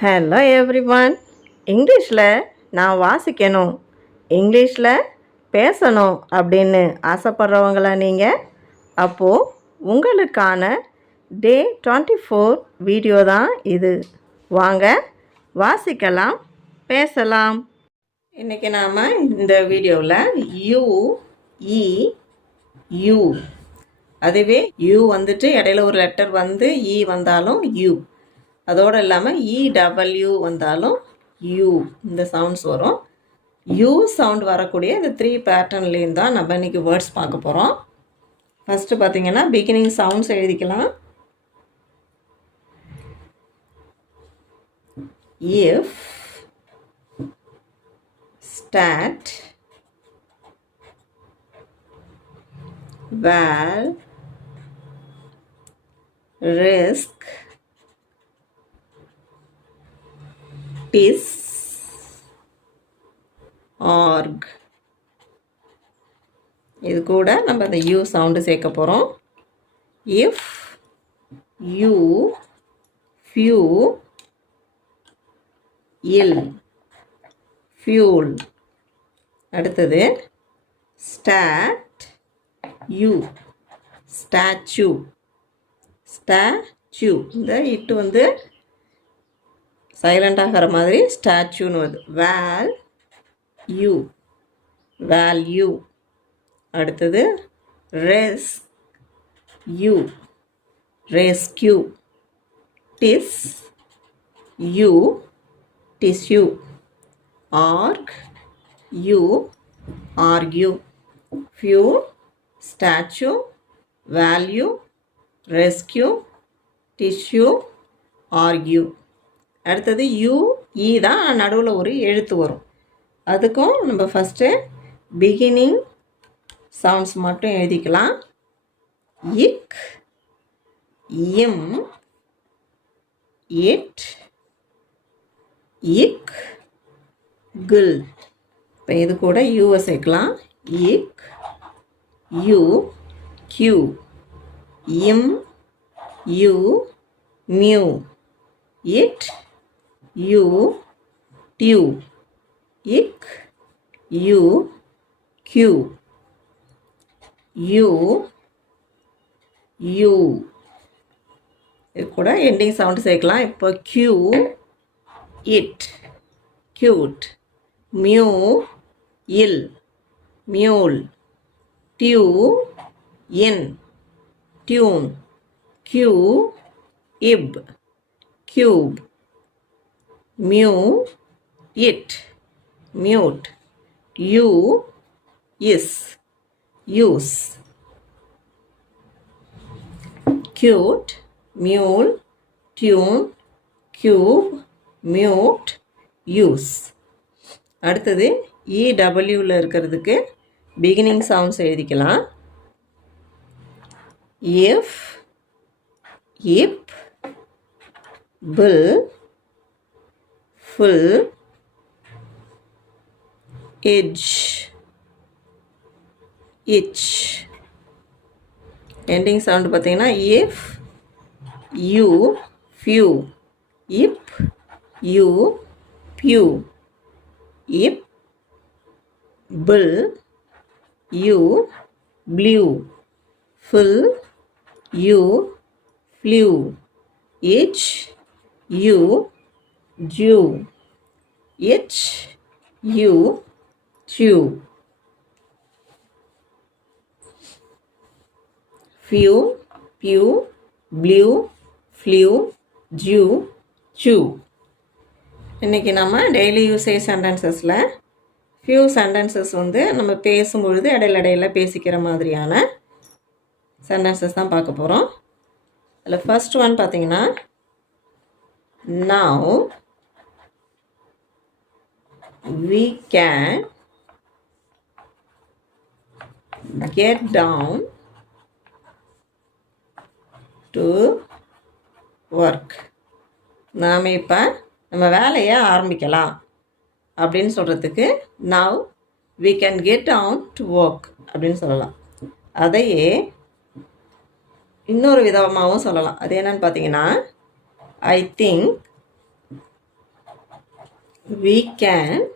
Hello everyone. இங்கிலீஷில் நான் வாசிக்கணும், இங்கிலீஷில் பேசணும் அப்படின்னு ஆசைப்படுறவங்களா நீங்கள்? அப்போது உங்களுக்கான டே 24 வீடியோ தான் இது. வாங்க வாசிக்கலாம், பேசலாம். இன்றைக்கி நாம் இந்த வீடியோவில் யூ, இ, யூ, அதுவே யூ வந்துட்டு இடையில ஒரு லெட்டர் வந்து இ வந்தாலும் யூ, அதோடு இல்லாமல் இடபிள்யூ வந்தாலும் யூ இந்த சவுண்ட்ஸ் வரும். யூ சவுண்ட் வரக்கூடிய இந்த 3 பேட்டர்ன்லேயும் தான் நம்ம இன்றைக்கி வேர்ட்ஸ் பார்க்க போகிறோம். ஃபஸ்ட்டு பார்த்திங்கன்னா பிகினிங் சவுண்ட்ஸ் எழுதிக்கலாம். If, stat, val, risk, dis, arg. இது கூட நம்ம அந்த யூ சவுண்டு சேர்க்க போகிறோம். இஃப், யூ, ஃபியூ, இல், ஃபியூல். அடுத்தது ஸ்டாட், யூ, ஸ்டாச்சு, ஸ்டாச்சு. இந்த இட்டு வந்து சைலண்ட் ஆகிற மாதிரி ஸ்டாச்சுன்னு வருது. Val, U, value. அடுத்தது res, U, rescue. Tis, U, tissue. Arg, U, argue. Few, statue, value, rescue, tissue, argue. அடுத்தது யூ, இ தான் நடுவில் ஒரு எழுத்து வரும். அதுக்கும் நம்ம ஃபஸ்ட்டு பிகினிங் சவுண்ட்ஸ் மட்டும் எழுதிக்கலாம். இக், இம், இட், இக், குல். இப்போ இது கூட யூவை சேர்க்கலாம். இக், யூ, கியூ, இம், யூ, மியூ, இட், யூ, டியூ, இக், யூ, கியூ, யூ, யூ. இது கூட எண்டிங் சவுண்டு சேர்க்கலாம். இப்போ கியூ, இட், கியூட். மியூ, இல், மியூல். டியூ, இன், டியூன். கியூ, இப், கியூப். மியூ, இட், மியூட். யூ, இஸ், use. Cute, mule, tune, cube, mute, use. அடுத்தது இடபிள்யூவில் இருக்கிறதுக்கு பிகினிங் சவுண்ட்ஸ் எழுதிக்கலாம். இஃப், இப், பில், ஃபுல், எட்ஜ், இச். எண்டிங் சவுண்டு பார்த்தீங்கன்னா இஃப், யூ, ஃபியூ, இப், யூ, பியூ, இப், bill, you, blue, full, you, flu, இச், யூ, ஜூ, இச், you, shoe. Few, pew, blue, flu, zoo, shoe. இன்றைக்கி நம்ம டெய்லி யூசேஜ் சென்டென்சஸில் ஃபியூ சென்டென்சஸ் வந்து நம்ம பேசும்பொழுது இடையில பேசிக்கிற மாதிரியான சென்டென்சஸ் தான் பார்க்க போகிறோம். அதில் ஃபர்ஸ்ட் ஒன் பார்த்திங்கன்னா, now we can get down to work. நாம் இப்போ நம்ம வேலையை ஆரம்பிக்கலாம் அப்படின்னு சொல்கிறதுக்கு now we can get down to work அப்படின்னு சொல்லலாம். அதையே இன்னொரு விதமாகவும் சொல்லலாம். அது என்னன்னு பார்த்தீங்கன்னா, I think we can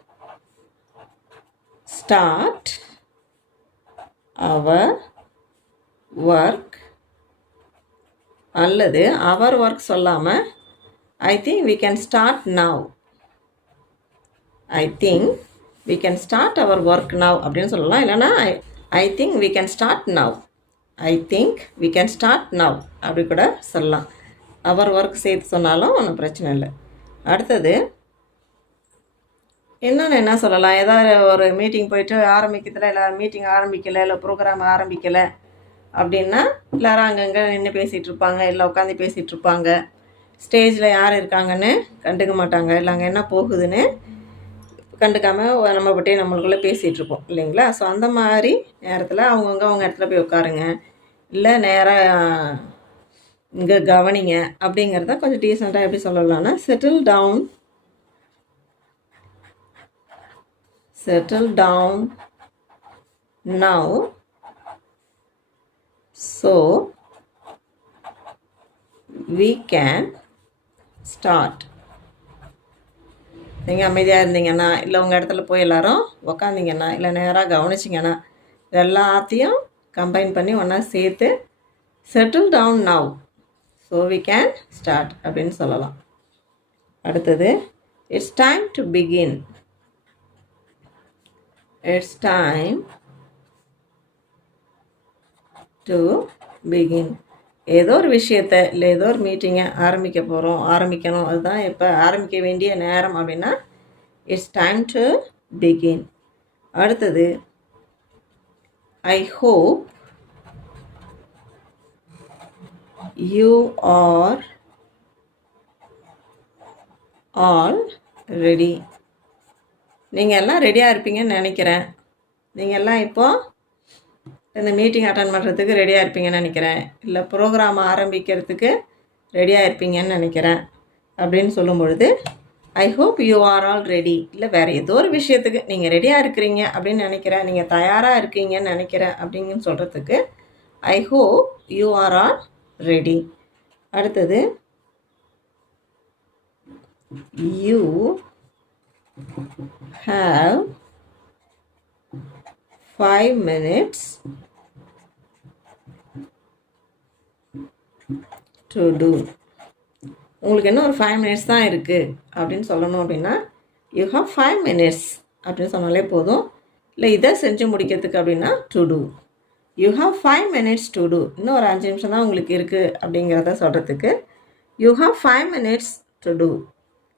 start our work அல்லது our work சொல்லாமல் I think we can start now. I think we can start our work now அப்படின்னு சொல்லலாம். இல்லைனா I think we can start now. I think we can start now அப்படி கூட சொல்லலாம். our work சேர்த்து சொன்னாலும் ஒன்றும் பிரச்சனை இல்லை. அடுத்தது என்ன சொல்லலாம், ஏதாவது ஒரு மீட்டிங் போயிட்டு ஆரம்பிக்கிறதுல இல்லை மீட்டிங் ஆரம்பிக்கலை இல்லை ப்ரோக்ராம் ஆரம்பிக்கலை அப்படின்னா எல்லோரும் அங்கங்கே நின்று பேசிகிட்டு இருப்பாங்க, இல்லை உட்காந்து பேசிகிட்டு இருப்பாங்க. ஸ்டேஜில் யார் இருக்காங்கன்னு கண்டுக்க மாட்டாங்க, இல்லை அங்கே என்ன போகுதுன்னு கண்டுக்காமல் நம்ம பட்டே நம்மளுக்குள்ளே பேசிகிட்டு இருப்போம் இல்லைங்களா. ஸோ அந்த மாதிரி நேரத்தில் அவங்கவுங்க அவங்க இடத்துல போய் உட்காருங்க, இல்லை நேராக இங்கே கவனிங்க அப்படிங்கிறத கொஞ்சம் டீசெண்டாக எப்படி சொல்லலாம்னா settle down now so we can start. நீங்கள் அமைதியாக இருந்தீங்கன்னா, இல்லை உங்கள் இடத்துல போய் எல்லோரும் உக்காந்திங்கன்னா, இல்லை நேராக கவனிச்சிங்கன்னா, எல்லாத்தையும் கம்பைன் பண்ணி ஒன்றா சேர்த்து settle down now so we can start அப்படின்னு சொல்லலாம். அடுத்தது it's time to begin. It's time to begin. ஏதோ ஒரு விஷயத்தை இல்லை ஏதோ ஒரு மீட்டிங்கை ஆரம்பிக்கணும், அதுதான் இப்போ ஆரம்பிக்க வேண்டிய நேரம் அப்படின்னா இட்ஸ் டைம் டு பிகின். அடுத்தது I hope you are all ready. நீங்கள் எல்லாம் ரெடியாக இருப்பீங்கன்னு நினைக்கிறேன். நீங்கள் எல்லாம் இப்போது இந்த மீட்டிங் அட்டன் பண்ணுறதுக்கு ரெடியாக இருப்பீங்கன்னு நினைக்கிறேன், இல்லை ப்ரோக்ராம் ஆரம்பிக்கிறதுக்கு ரெடியாக இருப்பீங்கன்னு நினைக்கிறேன் அப்படின்னு சொல்லும் பொழுது ஐ hope you are all ready. இல்லை வேறு ஏதோ ஒரு விஷயத்துக்கு நீங்கள் ரெடியாக இருக்கிறீங்க அப்படின்னு நினைக்கிறேன், நீங்கள் தயாராக இருக்கீங்கன்னு நினைக்கிறேன் அப்படின்னு சொல்கிறதுக்கு ஐ hope you are all ready. அடுத்தது you have 5 minutes to do. உங்களுக்கு என்ன ஒரு 5 minutes தான் இருக்குது அப்படின்னு சொல்லணும் அப்படின்னா you have 5 minutes அப்படின்னு சொன்னாலே போதும். இல்லை இதை செஞ்சு முடிக்கிறதுக்கு அப்படின்னா to do. you have 5 minutes to do. இன்னும் ஒரு 5 நிமிஷம் தான் உங்களுக்கு இருக்குது அப்படிங்கிறத சொல்கிறதுக்கு you have 5 minutes to do.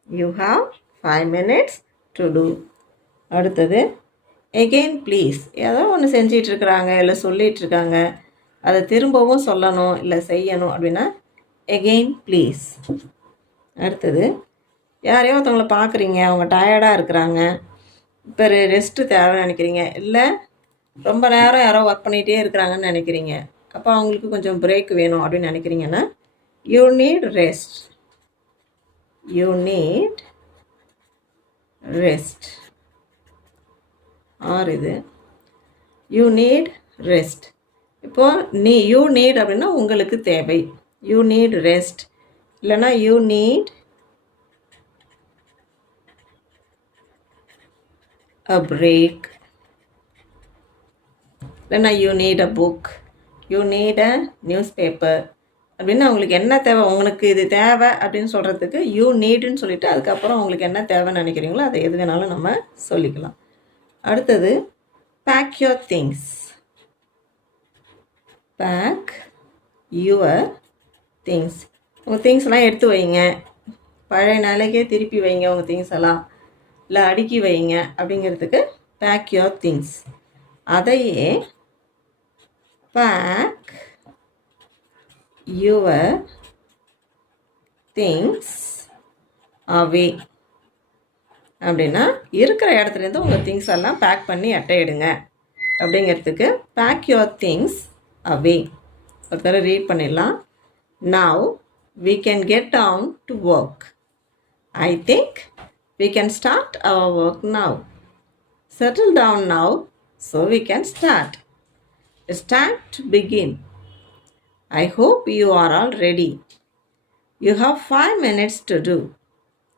you have 5 minutes to do. அடுத்தது again please. ஏதோ ஒன்று செஞ்சிட்ருக்குறாங்க இல்லை சொல்லிகிட்ருக்காங்க, அதை திரும்பவும் சொல்லணும் இல்லை செய்யணும் அப்படின்னா again please. அடுத்தது யாரையோ ஒருத்தவங்களை பார்க்குறீங்க, அவங்க டயர்டாக இருக்கிறாங்க, இப்போ ரெஸ்ட்டு தேவைன்னு நினைக்கிறீங்க, இல்லை ரொம்ப நேரம் யாரோ ஒர்க் பண்ணிகிட்டே இருக்கிறாங்கன்னு நினைக்கிறீங்க, அப்போ அவங்களுக்கு கொஞ்சம் பிரேக் வேணும் அப்படின்னு நினைக்கிறீங்கன்னா you need rest. you need rest. Or இது you need rest. இப்போது you need அப்படின்னா உங்களுக்கு தேவை, you need rest. இல்லைனா you need a break. இல்லைனா you need a book, you need a newspaper அப்படின்னு அவங்களுக்கு என்ன தேவை, உங்களுக்கு இது தேவை அப்படின்னு சொல்கிறதுக்கு யூ நீடுன்னு சொல்லிவிட்டு அதுக்கப்புறம் உங்களுக்கு என்ன தேவைன்னு நினைக்கிறீங்களோ அதை எது வேணாலும் நம்ம சொல்லிக்கலாம். அடுத்தது pack your things. Pack your things. உங்கள் திங்ஸ்லாம் எடுத்து வைங்க, பழைய நாளைக்கே திருப்பி வைங்க உங்கள் திங்ஸ் எல்லாம், இல்லை அடுக்கி வைங்க அப்படிங்கிறதுக்கு பேக் யுவர் திங்ஸ். அதையே பேக் your things away அப்படின்னா இருக்கிற இடத்துலேருந்து உங்கள் திங்ஸ் எல்லாம் பேக் பண்ணி அட்டை எடுங்க அப்படிங்கிறதுக்கு பேக் யுவர் திங்ஸ் அவே. ஒரு தடவை ரீட் பண்ணிடலாம். Now we can get down to work. I think we can start our work now. Settle down now so we can start. It's time to begin. I hope you are all ready. You have 5 minutes to do.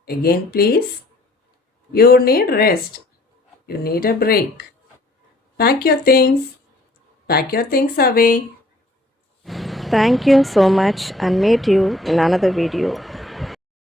Again, please. You need rest. You need a break. Pack your things. Pack your things away. Thank you so much and meet you in another video.